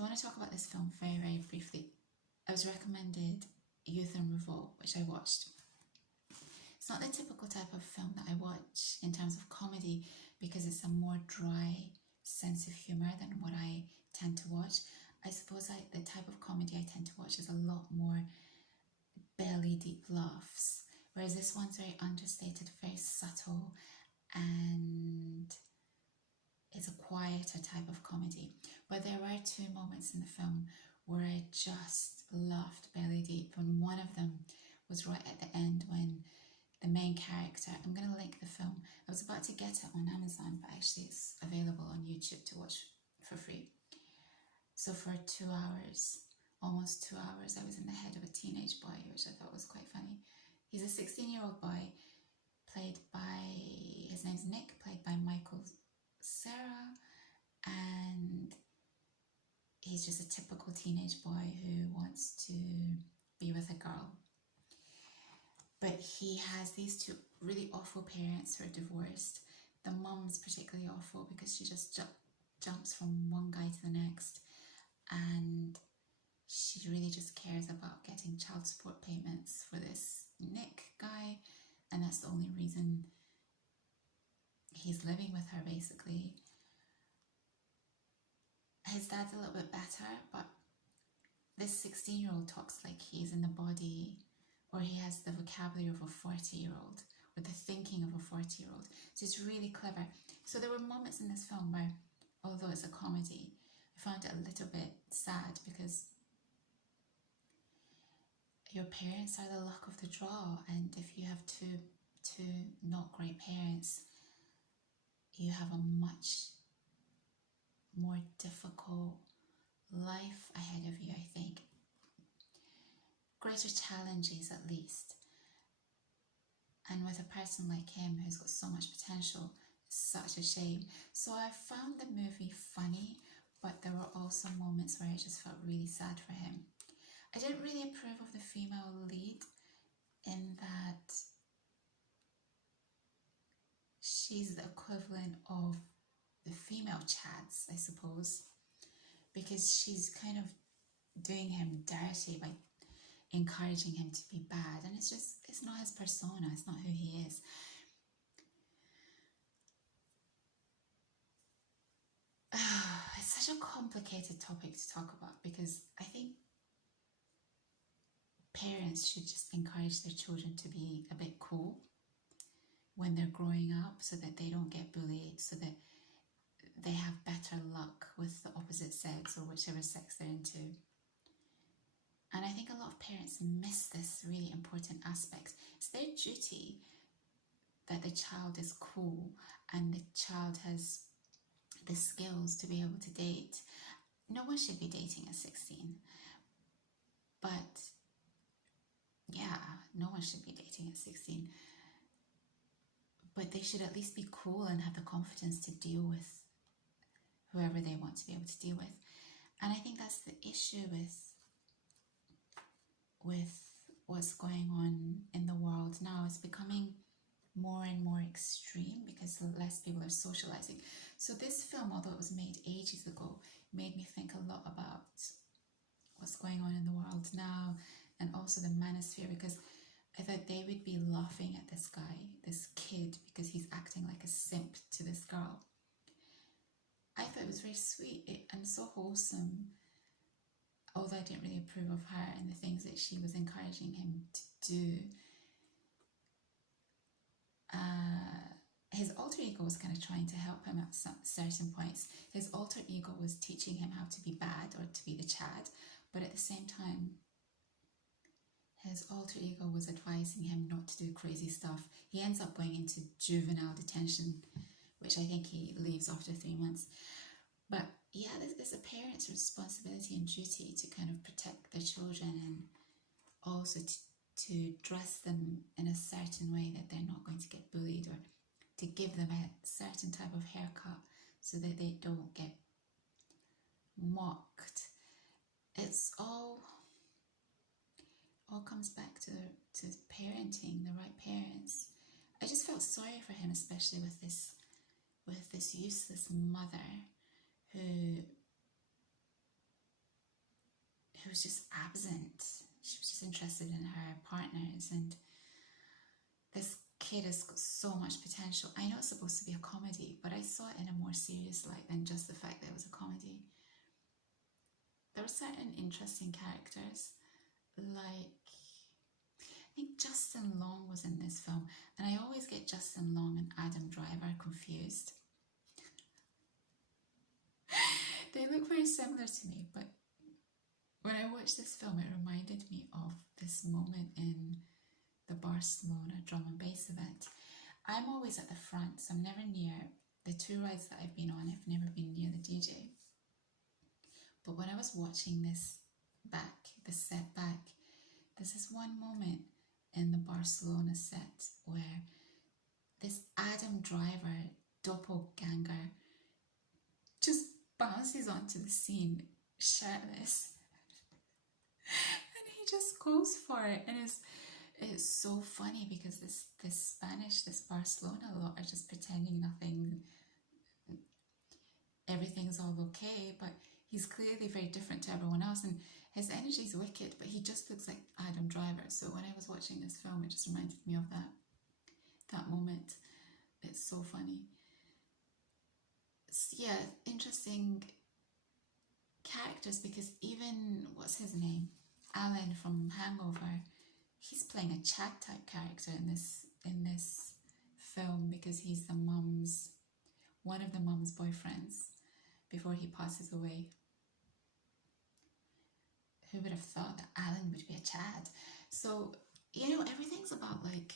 So I want to talk about this film very, very briefly. I was recommended Youth and Revolt, which I watched. It's not the typical type of film that I watch in terms of comedy because it's a more dry sense of humour than what I tend to watch. I suppose the type of comedy I tend to watch is a lot more belly deep laughs, whereas this one's very understated, very subtle, and it's a quieter type of comedy. But there were two moments in the film where I just laughed belly deep, and one of them was right at the end when the main character, I'm going to link the film, I was about to get it on Amazon, but actually it's available on YouTube to watch for free. So for 2 hours, almost 2 hours, I was in the head of a teenage boy, which I thought was quite funny. He's a 16-year-old boy, played by, his name's Nick, played by Michael Cera, and he's just a typical teenage boy who wants to be with a girl. But he has these two really awful parents who are divorced. The mum's particularly awful because she just jumps from one guy to the next, and she really just cares about getting child support payments for this Nick guy, and that's the only reason he's living with her, basically. His dad's a little bit better, but this 16-year-old talks like he's in the body, or he has the vocabulary of a 40-year-old, or the thinking of a 40-year-old. So it's really clever. So there were moments in this film where, although it's a comedy, I found it a little bit sad because your parents are the luck of the draw, and if you have two not great parents, you have a much more difficult life ahead of you, I think. Greater challenges, at least. And with a person like him who's got so much potential, it's such a shame. So I found the movie funny, but there were also moments where I just felt really sad for him. I didn't really approve of the female lead in that she's the equivalent of the female Chads, I suppose, because she's kind of doing him dirty by encouraging him to be bad, and it's not his persona, it's not who he is. It's such a complicated topic to talk about because I think parents should just encourage their children to be a bit cool when they're growing up so that they don't get bullied, so that they have better luck with the opposite sex or whichever sex they're into. And I think a lot of parents miss this really important aspect. It's their duty that the child is cool and the child has the skills to be able to date. No one should be dating at 16. But yeah, no one should be dating at 16. But they should at least be cool and have the confidence to deal with whoever they want to be able to deal with. And I think that's the issue with what's going on in the world now. It's becoming more and more extreme because less people are socializing. So this film, although it was made ages ago, made me think a lot about what's going on in the world now, and also the manosphere, because I thought they would be laughing at this guy, this kid, because he's acting like a simp to this girl. I thought it was very sweet and so wholesome, although I didn't really approve of her and the things that she was encouraging him to do. His alter ego was kind of trying to help him at certain points. His alter ego was teaching him how to be bad or to be the Chad, but at the same time, his alter ego was advising him not to do crazy stuff. He ends up going into juvenile detention, which I think he leaves after 3 months. But yeah, there's a parent's responsibility and duty to kind of protect their children, and also to dress them in a certain way that they're not going to get bullied, or to give them a certain type of haircut so that they don't get mocked. It's all comes back to parenting, the right parents. I just felt sorry for him, especially with this useless mother who who was just absent. She was just interested in her partners, and this kid has got so much potential. I know it's supposed to be a comedy, but I saw it in a more serious light than just the fact that it was a comedy. There were certain interesting characters, like I think Justin Long was in this film, and I always get Justin Long and Adam Driver confused. They look very similar to me, but when I watched this film, it reminded me of this moment in the Barcelona drum and bass event. I'm always at the front, so I'm never near the 2 rides that I've been on. I've never been near the DJ. But when I was watching this set back, there's this one moment in the Barcelona set where this Adam Driver doppelgänger just bounces onto the scene shirtless. And he just goes for it, and it's so funny because this Barcelona lot are just pretending everything's all okay, but he's clearly very different to everyone else, and his energy's wicked, but he just looks like Adam Driver. So when I was watching this film, it just reminded me of that moment. It's so funny. Yeah, interesting characters, because even, what's his name? Alan from Hangover, he's playing a Chad type character in this film, because he's one of the mum's boyfriends before he passes away. Who would have thought that Alan would be a Chad? So, everything's about, like,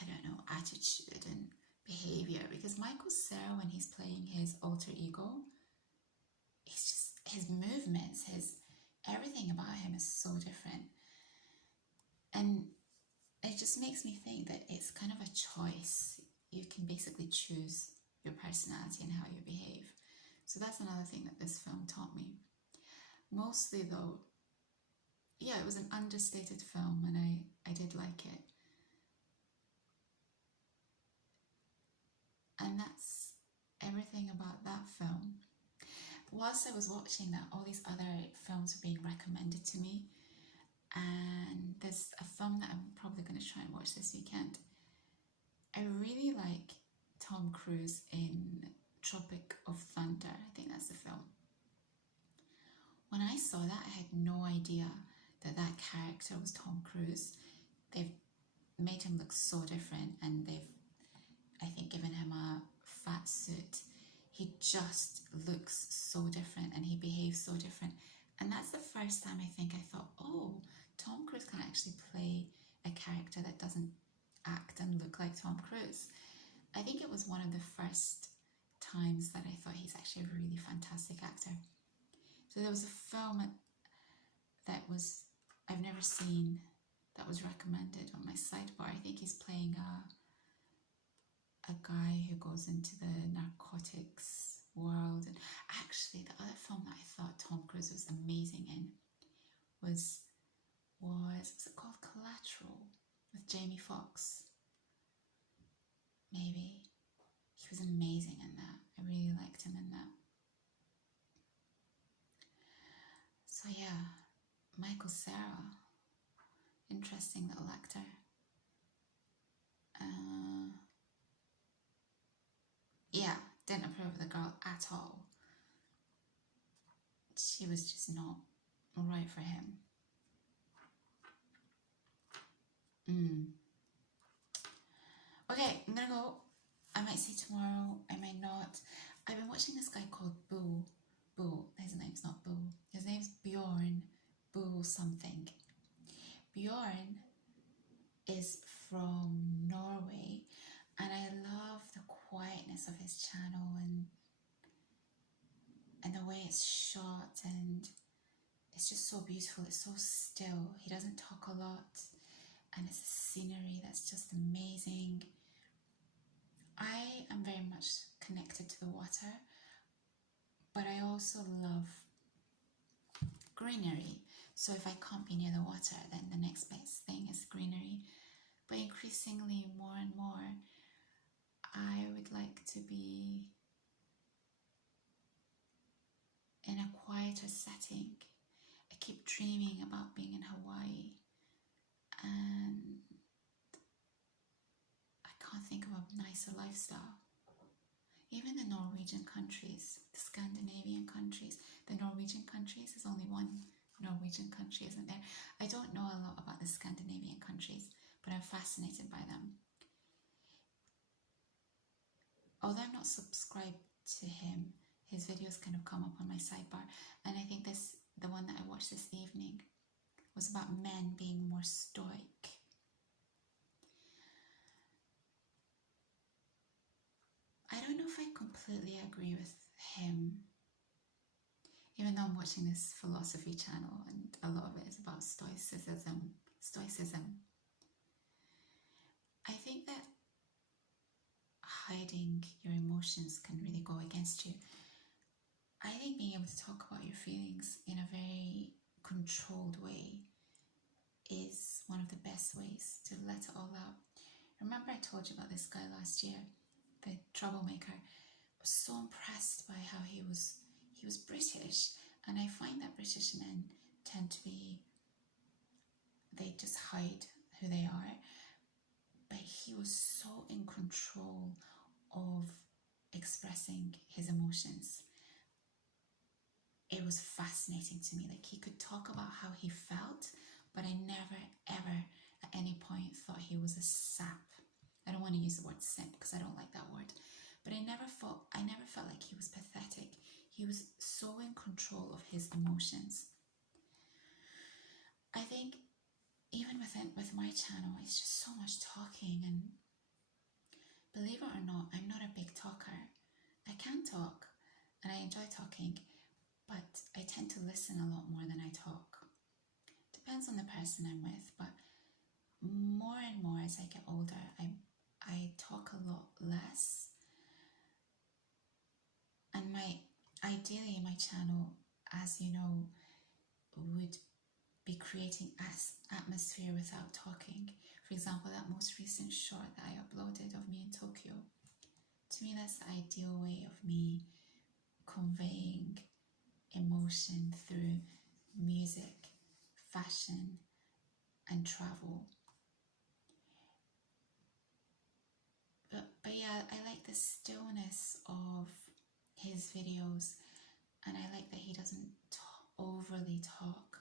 I don't know, attitude and behaviour, because Michael Cera, when he's playing his alter ego, he's just, his movements, everything about him is so different. And it just makes me think that it's kind of a choice. You can basically choose your personality and how you behave. So that's another thing that this film taught me. Mostly though, yeah, it was an understated film, and I did like it. And that's everything about that film. Whilst I was watching that, all these other films were being recommended to me, and there's a film that I'm probably going to try and watch this weekend. I really like Tom Cruise in Tropic of Thunder. I think that's the film. When I saw that, I had no idea that character was Tom Cruise. They've made him look so different, and they've, I think, given him a fat suit. He just looks so different, and he behaves so different. And that's the first time I think I thought, oh, Tom Cruise can actually play a character that doesn't act and look like Tom Cruise. I think it was one of the first times that I thought he's actually a really fantastic actor. So there was a film that I've never seen, that was recommended on my sidebar. I think he's playing a guy who goes into the narcotics world. And actually, the other film that I thought Tom Cruise was amazing in was it called Collateral, with Jamie Foxx? Maybe. He was amazing in that. I really liked him in that. So yeah, Michael Cera, interesting little actor. Yeah, didn't approve of the girl at all. She was just not right for him. Okay, I'm gonna go. I might see tomorrow, I might not. I've been watching this guy called Boo. His name's not Boo. His name's Bjorn Boo something. Bjorn is from Norway, and I love the quietness of his channel and the way it's shot, and it's just so beautiful. It's so still. He doesn't talk a lot, and it's a scenery that's just amazing. I am very much connected to the water, but I also love greenery. So if I can't be near the water, then the next best thing is greenery. But increasingly, more and more, I would like to be in a quieter setting. keep dreaming about being in Hawaii, and I can't think of a nicer lifestyle. Even the Norwegian countries, the Scandinavian countries, the Norwegian countries, there's only one Norwegian country, isn't there? I don't know a lot about the Scandinavian countries, but I'm fascinated by them. Although I'm not subscribed to him, his videos kind of come up on my sidebar, and I think the one that I watched this evening was about men being more stoic. I don't know if I completely agree with him, even though I'm watching this philosophy channel and a lot of it is about stoicism. I think that hiding your emotions can really go against you. I think being able to talk about your feelings in a very controlled way is one of the best ways to let it all out. Remember I told you about this guy last year, the troublemaker. I was so impressed by how he was British, and I find that British men tend to be, they just hide who they are, but he was so in control of expressing his emotions. It was fascinating to me. Like, he could talk about how he felt, but I never ever at any point thought he was a sap. I don't want to use the word simp because I don't like that word, but I never felt like he was pathetic. He was so in control of his emotions. I think even with my channel, it's just so much talking, and believe it or not, I'm not a big talker. I can talk and I enjoy talking, but I tend to listen a lot more than I talk. Depends on the person I'm with, but more and more as I get older, I talk a lot less. And ideally my channel, as you know, would be creating atmosphere without talking. For example, that most recent short that I uploaded of me in Tokyo, to me that's the ideal way of me conveying emotion through music, fashion, and travel. But yeah, I like the stillness of his videos, and I like that he doesn't overly talk.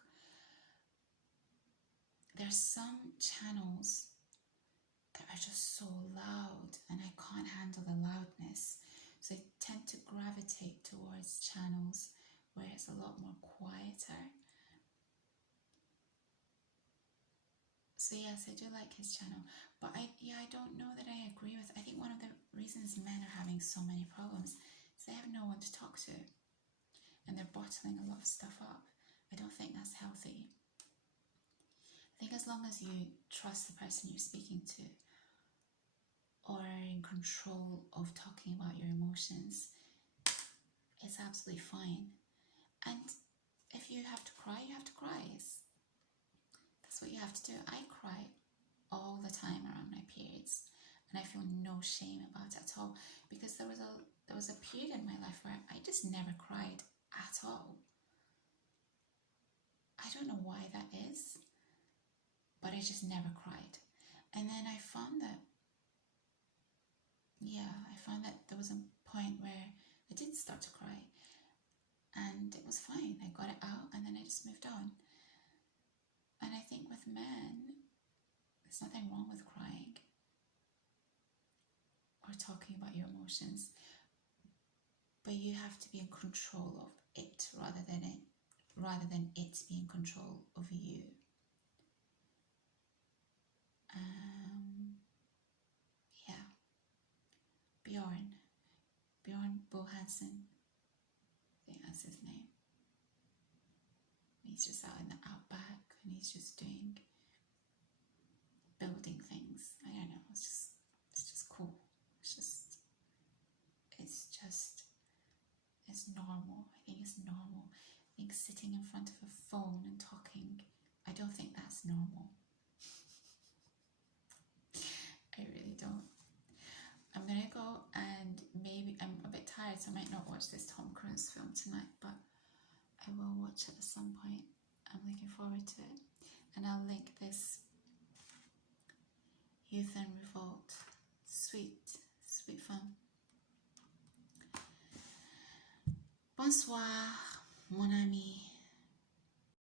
There's some channels that are just so loud and I can't handle the loudness, so I tend to gravitate towards channels where it's a lot more quieter. So yes, I do like his channel, but I don't know that I agree with. I think one of the reasons men are having so many problems is they have no one to talk to, and they're bottling a lot of stuff up. I don't think that's healthy. I think as long as you trust the person you're speaking to, or are in control of talking about your emotions, it's absolutely fine. And if you have to cry, you have to cry. That's what you have to do. I cry all the time around my periods, and I feel no shame about it at all, because there was a period in my life where I just never cried at all. I don't know why that is, but I just never cried. And then I found that there was a point where I did start to cry, and it was fine. I got it out, and then I just moved on. And I think with men, there's nothing wrong with crying or talking about your emotions, but you have to be in control of it rather than it being in control of you. Yeah. Bjorn Bohansen, I think that's his name. He's just out in the outback and he's just building things. I don't know, it's just cool. It's normal. I think it's normal. I think sitting in front of a phone and talking, I don't think that's normal. I really don't. I'm gonna go, and maybe I'm a bit tired, so I might not watch this Tom Cruise film tonight, but I will watch it at some point. I'm looking forward to it. And I'll link this Youth and Revolt. Sweet, sweet fun. Bonsoir, mon ami.